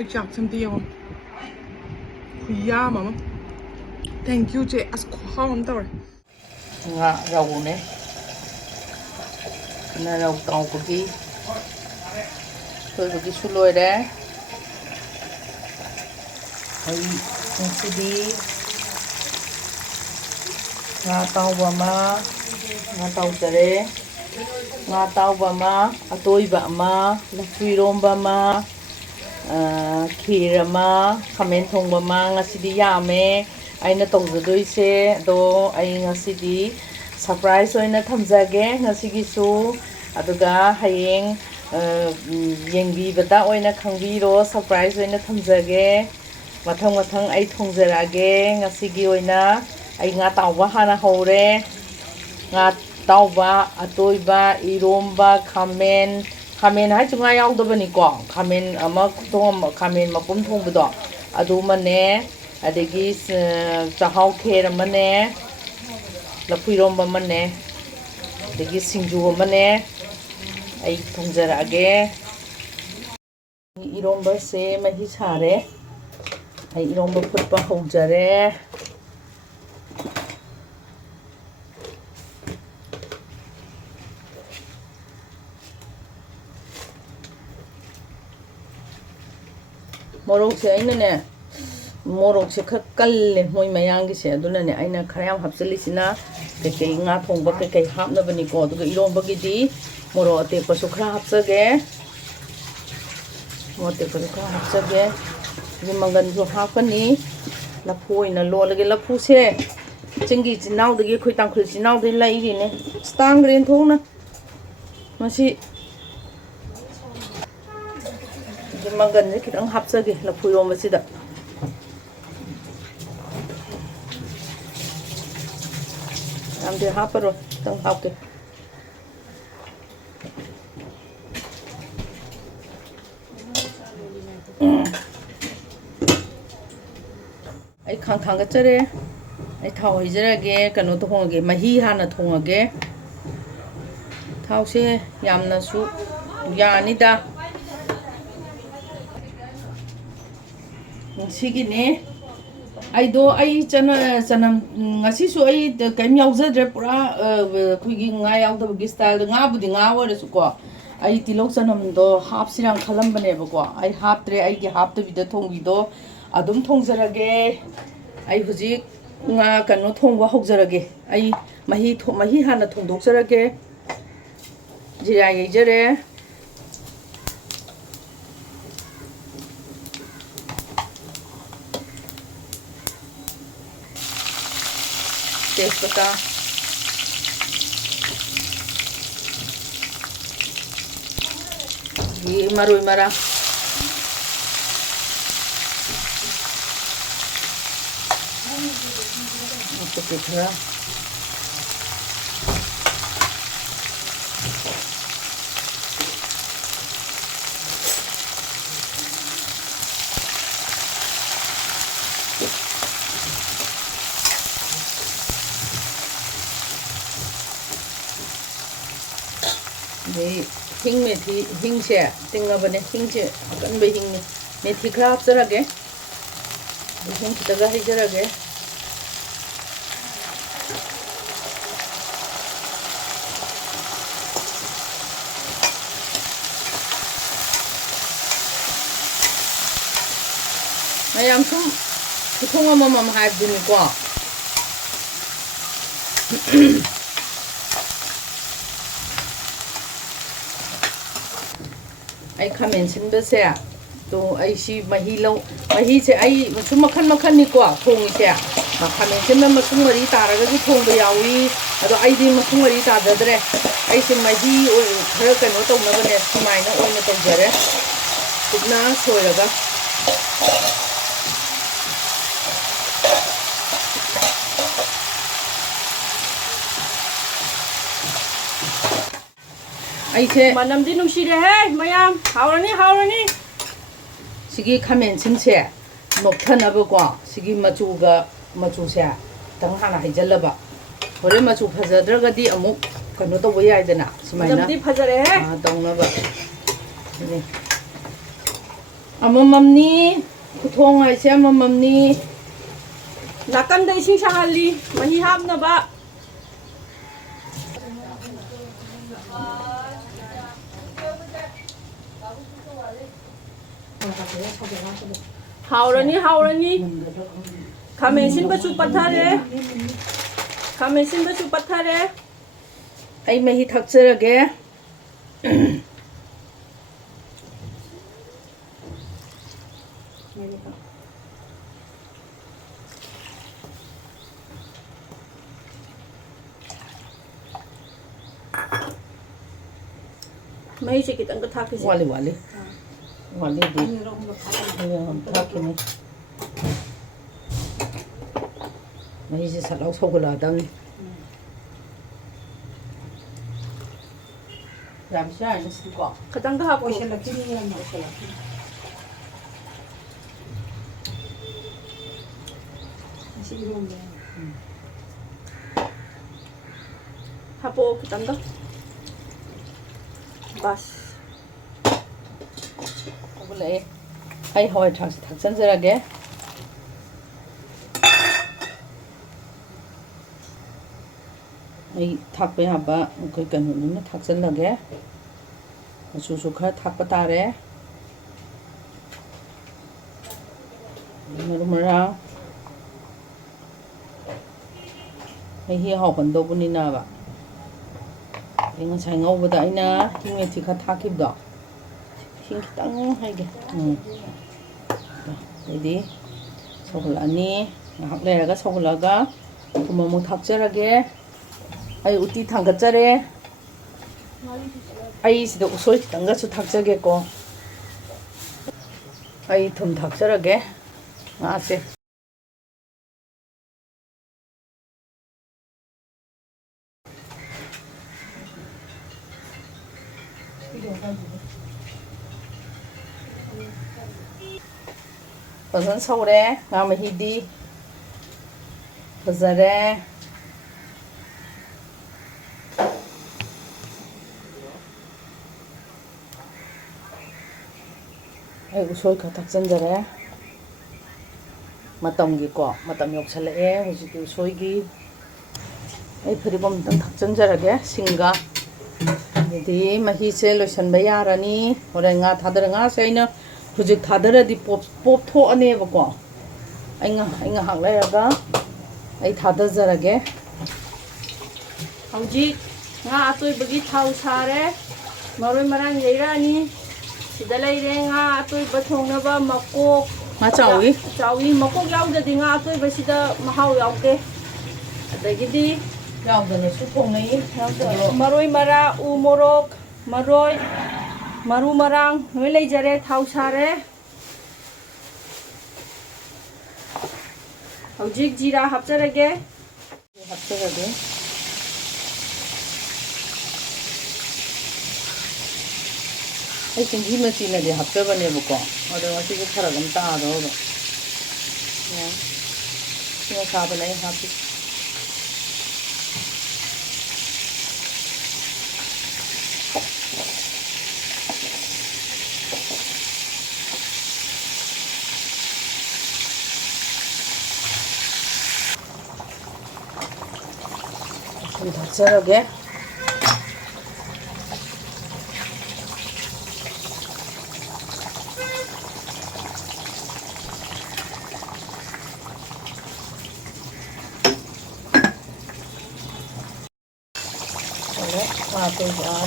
Cái chọc xem tiêu không? Khuya mà. Thank you chị. As không tao rồi. Ngạ rau này. Này rau tàu của cái. Tôi của cái xu lôi đấy. Hay sẽ đi. Ngạ tàu vào mà. Ngạ tàu tere. Ngạ tàu vào mà. Atoi vào mà. Lafui rom vào mà. Khira mà. Khamen thong vào mà. Ngạ sẽ đi yame. Aina tongzadoise do ai ngasidi surprise oina thamjage ngasigisu aduga hayeng yengbi bada oina khangbiro surprise oina thamjage mathang mathang ai thongjarage ngasigi oina ai nga tawba hana hore nga tawba atoiba iromba khamen hai chunga yaudabani ko khamen ama khutong khamen mapum thongbudo adu mane adegi chahau kher mane lapui romba mane adegi singju mane ai thongjarage iromba se mahi sare ai iromba phutpa hojare morok se aina ne morok se khak kalle moi mayang gi se aduna ne aina kharayam hapsali sina ke nga thongba ke hapna bani ko duga iromba gi di moro ate pasu khra hapsage mote pasu khra hapsage gi mangan jo hapani lapu ina lolage lapu se chingi chinau de gi khoi tang khul chinau de lai ri ne stang ren thona masi gi mangan ne khitang hapsage lapu romba sida amde haparo tang hapke ai khang khang ga chare ai thau hijrage kano to hongage mahi hana thongage thau se yamna su yani da sigi ne ai do ai chanam ngasi su ai kaim yaujadre pura khuigi nga yaudaba gi style nga budi nga wore su ko ai tilok chanam do hap sirang khalam bane ba ko ai hap tre ai gi hap to bida thongbi do adum thongjarage ai huji nga kanu thongwa hogjarage ai mahi hana thongdokjarage jira yejare तेजपत्ता ये मरोई मरा तो पिठरा हिंग मेथी हिंग से तिंगबने हिंग से अकन बे हिंग मेथी खरा हपजरागे हिंग खितगा हजरागे ma'am sum खुथों um हाइबदुनिको ai khamen sin ba se to ai si mahi se ai sum makhan ni ko thong se ma khamen sin ma sum mari taraga gi thong ba yawi ado ai di ma sum mari ta dadre ai sin mahi o khara kano to na bane sumai na oina to jare tudna soiraga ai se manam di nungsi de he mayam haurani sigi khamen sin se nokthana ba ko sigi machu se tang hana haijalaba hore machu phajadraga di amuk kano to bo yai dana sumaina manam di phajare he tongna ba ni ꯑꯃꯃꯝꯅꯤ ꯈꯨꯊꯣꯡ ꯍꯥꯏꯁꯦ ꯑꯃꯃꯝꯅꯤ ꯅꯥꯀꯟꯗ ꯏꯁꯤꯡ ꯁꯥꯍꯜꯂꯤ ꯃꯍꯤ ꯍꯥꯞꯅꯕ 하오라니 하오라니 가면신 버추 빠타래 가면신 버추 빠타래 ꯑꯩ ꯃꯍꯤ ꯊꯛꯆꯔꯒꯦ मही से कितन का था किसी वाली वाली वाली दी थꯛꯈꯤꯅꯤ ꯃꯍꯤꯁꯦ ꯁꯠꯂꯥꯎ ꯁꯧꯒꯠꯂꯛꯑꯗꯕꯅꯤ ꯌꯥꯝꯁꯨ ꯌꯥꯏꯅ ꯁꯤꯗꯤꯀꯣ खतंग का हापो हापो खतंग का बस ꯁꯧꯒꯠꯂꯛꯑꯦ ꯑꯩ ꯍꯋꯥꯏ ꯊꯔꯥꯛꯁꯦ ꯊꯛꯆꯟꯖꯔꯒꯦ ꯑꯩ ꯊꯥꯛꯄ ꯌꯥꯕ ꯑꯩꯈꯣꯏ ꯀꯩꯅꯣꯅꯤꯅ ꯊꯥꯛꯆꯜꯂꯒꯦ ꯃꯆꯨꯁꯨ ꯈꯔ ꯊꯥꯛꯄ ꯇꯥꯔꯦ ꯃꯔꯨ ꯃꯔꯥꯡ ꯃꯍꯤ ꯍꯥꯎꯍꯟꯗꯧꯕꯅꯤꯅꯕ ꯑꯩ ꯉꯁꯥꯏ ꯉꯧꯕꯗ ꯑꯩꯅ ꯍꯤꯡ ꯃꯦꯊꯤ ꯈꯔ ꯊꯥꯛꯈꯤꯕꯗꯣ ꯍꯤꯡ ꯈꯤꯇꯪ ꯍꯩꯒꯦ ꯑꯗꯩꯗꯤ ꯁꯧꯒꯠꯂꯛꯑꯅꯤ ꯉꯥꯏꯍꯥꯛ ꯂꯩꯔꯒ ꯁꯧꯒꯠꯂꯛꯑꯒ ꯊꯨꯝ ꯑꯃꯨꯛ ꯊꯥꯛꯆꯔꯒꯦ ꯑꯩ ꯎꯇꯤ ꯊꯥꯡꯒꯠꯆꯔꯦ ꯑꯩ ꯁꯤꯗ ꯎꯁꯣꯏ ꯈꯤꯇꯪꯒꯁꯨ ꯊꯥꯛꯆꯒꯦꯀꯣ ꯑꯩ ꯊꯨꯝ ꯊꯥꯛꯆꯔꯒꯦ ꯉꯥꯁꯦ ꯐꯖꯅ ꯁꯧꯔꯦ ꯉꯥ ꯃꯍꯤꯗꯤ ꯐꯖꯔꯦ ꯑꯩ ꯎꯁꯣꯏ ꯈꯔ ꯊꯛꯆꯟꯖꯔꯦ ꯃꯇꯝꯒꯤꯀꯣ ꯃꯇꯝ ꯌꯧꯁꯜꯂꯛꯑꯦ ꯍꯧꯖꯤꯛꯀꯤ ꯎꯁꯣꯏꯒꯤ ꯑꯩ ꯐꯗꯤꯒꯣꯝ ꯑꯝꯇꯪ ꯊꯛꯆꯟꯖꯔꯒꯦ ꯁꯤꯡꯒ ꯑꯗꯨꯗꯤ ꯃꯍꯤꯁꯦ ꯂꯣꯏꯁꯟꯕ ꯌꯥꯔꯅꯤ ꯍꯣꯔꯦꯟ ꯉꯥ ꯊꯥꯗꯔ ꯉꯥꯁꯦ ꯑꯩꯅ ꯍꯧꯖꯤꯛ ꯊꯥꯗꯔꯗꯤ ꯄꯣꯞꯊꯣꯛꯑꯅꯦꯕꯀꯣ ꯑꯩ ꯉꯥꯏꯍꯥꯛ ꯂꯩꯔꯒ ꯑꯩ ꯊꯥꯗꯖꯔꯒꯦ हौजिक nga atoibagi thau sare maroi marang leirani sida leire nga atoiba thongnaba makok ꯉꯥ ꯆꯥꯎꯏ chawi makok yaudadi nga atoiba sida mahau yaude adagidi ꯌꯥꯎꯗꯅꯁꯨ ꯊꯣꯡꯅꯩ maroi mara u morok maroi maru marang loi leijare thau sare hौजिक jira hapjarage ꯍꯥꯞꯆꯔꯒꯦ ꯑꯩ ꯆꯦꯡꯍꯤ ꯃꯆꯤꯅꯗꯤ ꯍꯥꯞꯆꯕꯅꯦꯕꯀꯣ ꯑꯗꯣ ꯉꯁꯤꯁꯦ ꯐꯔꯛ ꯑꯃ ꯇꯥꯗꯧꯕ ꯁꯤ ꯑꯁꯥꯕꯅ ꯑꯩ ꯍꯥꯞꯄꯤ 좀 닥쳐라게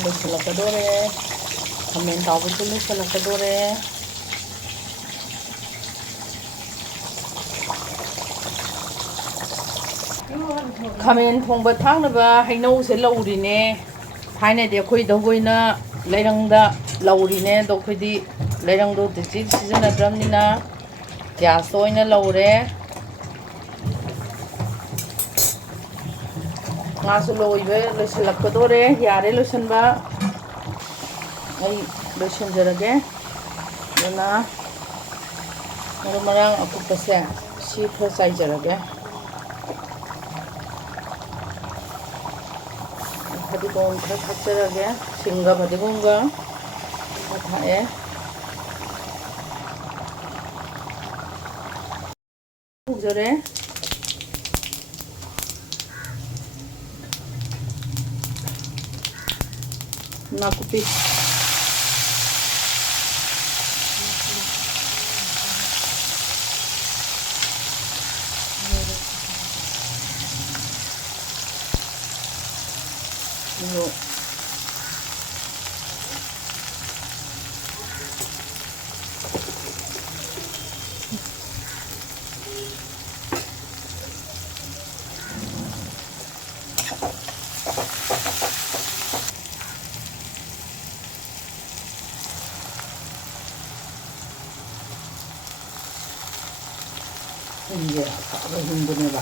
loisilakadore khamen tawbusu loisilakadore khamen thongba thangnaba hainau se laurine thaine de khoi dogoina leirangda laurine do khoidi leirangdo tisi season adramnina gas oina laure ngasu loibe loisilakadore yare loisanba ai loisanjarage duna maru marang akupase si khra chaijarage फदिगोम खरा थाक्चरगे सिंगा फदिगोमगा थाए ꯇꯧꯖꯔꯦ 나쿠피 이거 이제 아까 흥분해봐.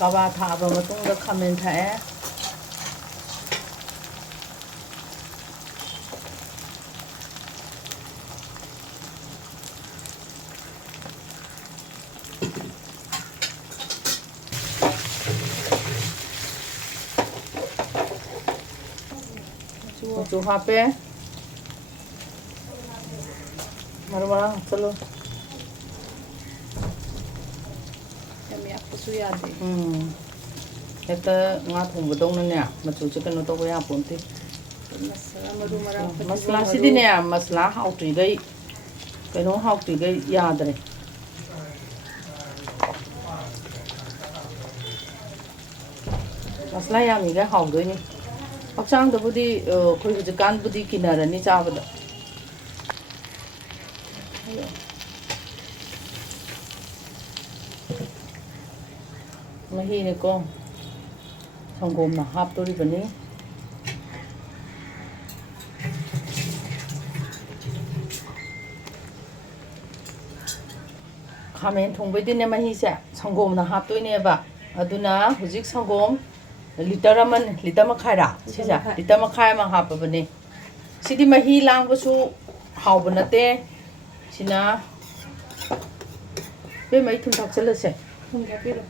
까봐 다 하면 동작하면 돼. जो वहाँ पे Marmara चलो हेक्ता nga thong dong na nya machu chicken no to ya ponti masala sidi ne masala how to gai kai no how to gai ya dre masala ya mi ga how doi ni hakchang da budi khoi hu kan budi kinara ni cha ba da mahi ne ko संगोम ना half तोड़ी बनी खामेन थोंबैदिने मही से संगोम ना half तोइने बा अदुना हुजिक संगोम litre अमन litre मखाइरा सिजा litre मखाइ मा half बने सिदि मही लांगबसु हाव बनते सिना बे मई थुम थाक चलसे थुम थापिरो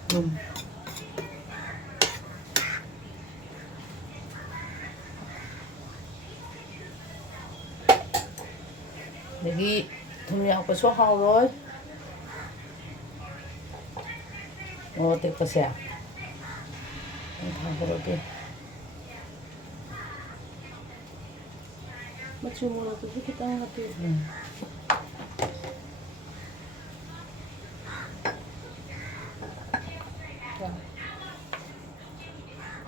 Lagi thumya ko so hawroy. Oh, te pa siya. Ang hawro ke. Machumura to kita ngati.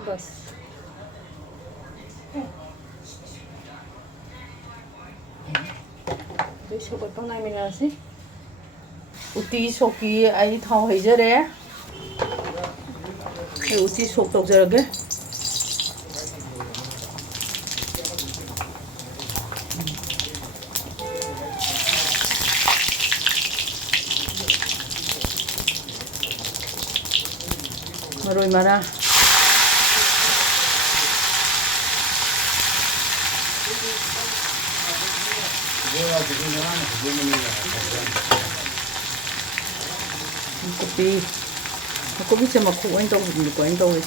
Bas. सोकर पनाई मिला से उती सोकी आई थाव हैजरे ये उती सोक तो जरगे मरोई मारा kopi sama ku anh tông được của anh tông ấy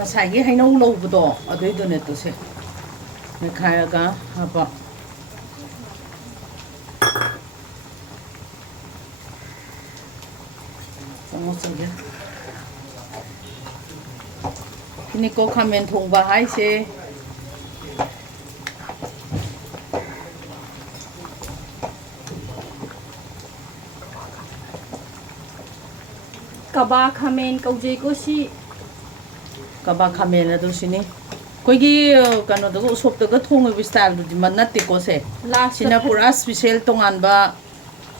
ngаса이게 하이노 로브도 어디도네 또세 메카야가 하바 정어서게 니코 카멘 통바 하이세 कबा खामेन कौजे को सी कबा खामेन अदु सिनी कोइगी कनो दगो सोप दगो थोंग बि स्टाइल दु मन नते को से सिना पूरा स्पेशल तोंगानबा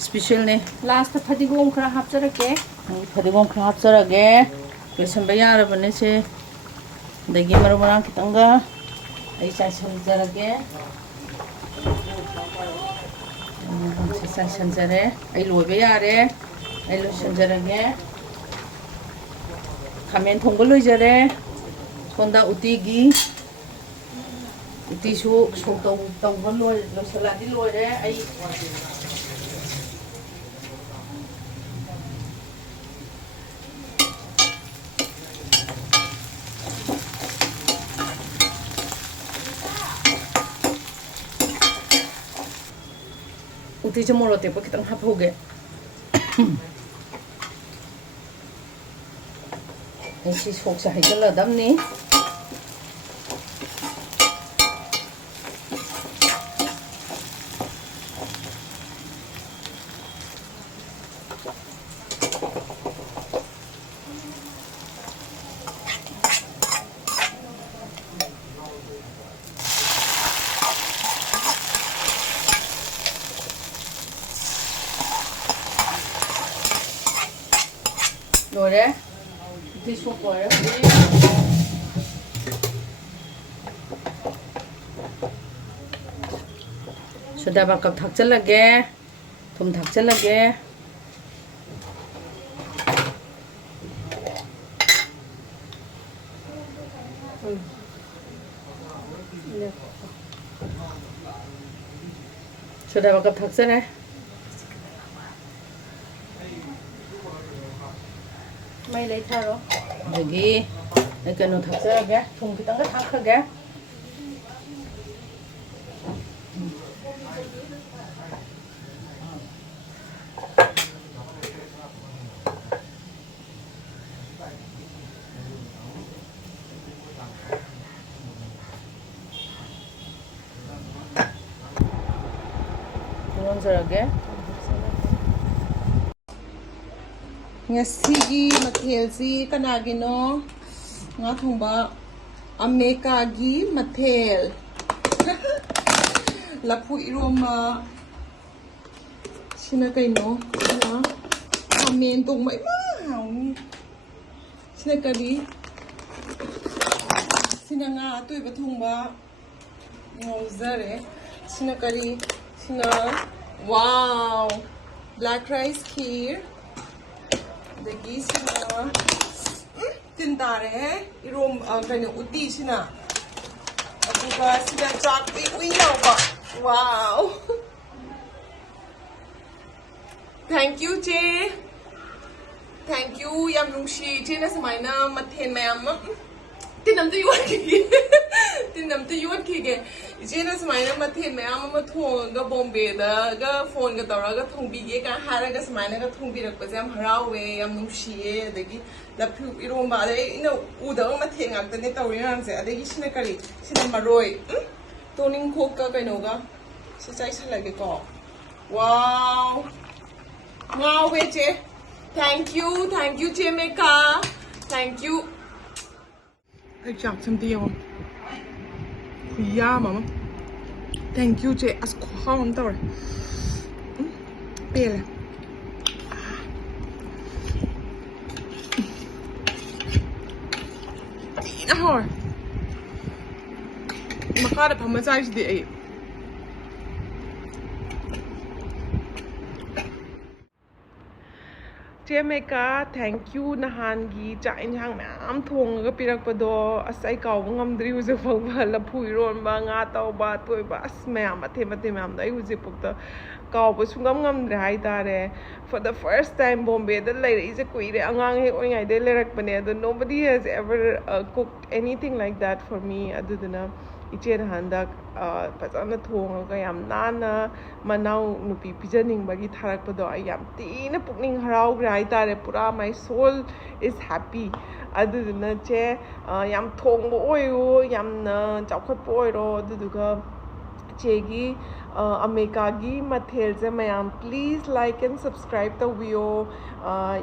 स्पेशल ने लास्ट फदिगोम खरा हापचरके फदिगोम खरा हापचरगे ꯂꯣꯏꯁꯟꯕ ꯌꯥꯔꯕꯅꯦ ꯁꯦ ꯑꯗꯒꯤ ꯃꯔꯨ ꯃꯔꯥꯡ ꯈꯤꯇꯪꯒ ꯑꯩ ꯆꯥꯏꯁꯟꯖꯔꯒꯦ ꯁꯤ ꯆꯥꯏꯁꯟꯖꯔꯦ ꯑꯩ ꯂꯣꯏꯕ ꯌꯥꯔꯦ ꯑꯩ ꯂꯣꯏꯁꯟꯖꯔꯒꯦ ꯈꯥꯃꯦꯟ ꯊꯣꯡꯕ ꯂꯣꯏꯖꯔꯦ ꯁꯣꯟꯗ ꯎꯇꯤꯒꯤ ꯎꯇꯤꯁꯨ ꯁꯣꯛ ꯇꯧꯕ ꯂꯣꯏꯁꯜꯂꯛꯑꯗꯤ ꯂꯣꯏꯔꯦ ꯑꯩ 우티지 몰라 대포 기땅 합호게 시 속사 해결라 담니 노래 우티 속 거예요. 소다밥값 닭잘라게 돔 닭잘라게 소다밥값 닭잘해 Mày lấy thơ rồi. 여기 이렇게 놓 닭살게 좀 기다가 닭하게 부런절하게 Ngasigi mathel kanagino nga thongba amekagi mathel lapu iroma sina kaino na amen tong mai ma hauni sina kali sina nga atoi ba thongba ngozare sina kali sina wow black rice kheer दगी सिना तिंदारे इरोम कने उती सिना अबुगा सिना चाकपी उइयाबा wow thank you चे thank you याम नुंगशी चे ना समाइना मथेन मयाम तिनमते vote खिगे इचे ना समाइना मथेन मयाम म थोंगा बॉम्बे दा फोन गा तौरागा थोंबीगे का हारागा समाइना गा थोंबीरकपसे याम हरावे याम नुंगशिये अदगी लफु इरोंबा दे इना उदग मथेन गाक्तने तौरिनांसे अदगी सिना करी सिना मरोय तोनिंग खोक का कइनोगा सि चाइसलगे को वाओ वाओ बेचे थैंक यू चे मेका thank you I chọc some deal. Yeah, mama. Thank you, Jay. As calm down. Bele. Tina hor. Makara pa massage di ay. Jamaica, thank you nahangi cha inhang mam thong ga pirak pado asai kaw ngamdri uje phangba la phuiron ba nga taw ba toy ba as mayam athe mam dai uje pukta kaw ba sungam ngamdre hai tare for the first time Bombay da lai is a kuire angang he oi ngai de lerak bane do nobody has ever cooked anything like that for me aduduna ichen handak pazana thonga yam nana manau nupi pijaning bagi tharak pado I yam tina pukning harau grai tare pura my soul is happy aduduna che yam thongbo oyo yam na chawkhat poiro aduduga chegi amekagi mathel je mayam please like and subscribe the video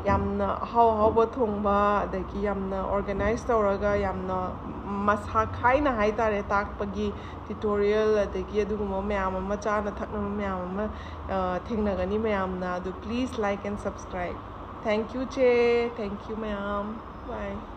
yamna how ba thongba adagi yamna organize tawraga yamna masa khaina hai tare takpagi tutorial adagi aduguma mayam ama chana thakna mayam ama thengnagani mayam na do please like and subscribe Thank you, Che. Thank you, ma'am. Bye.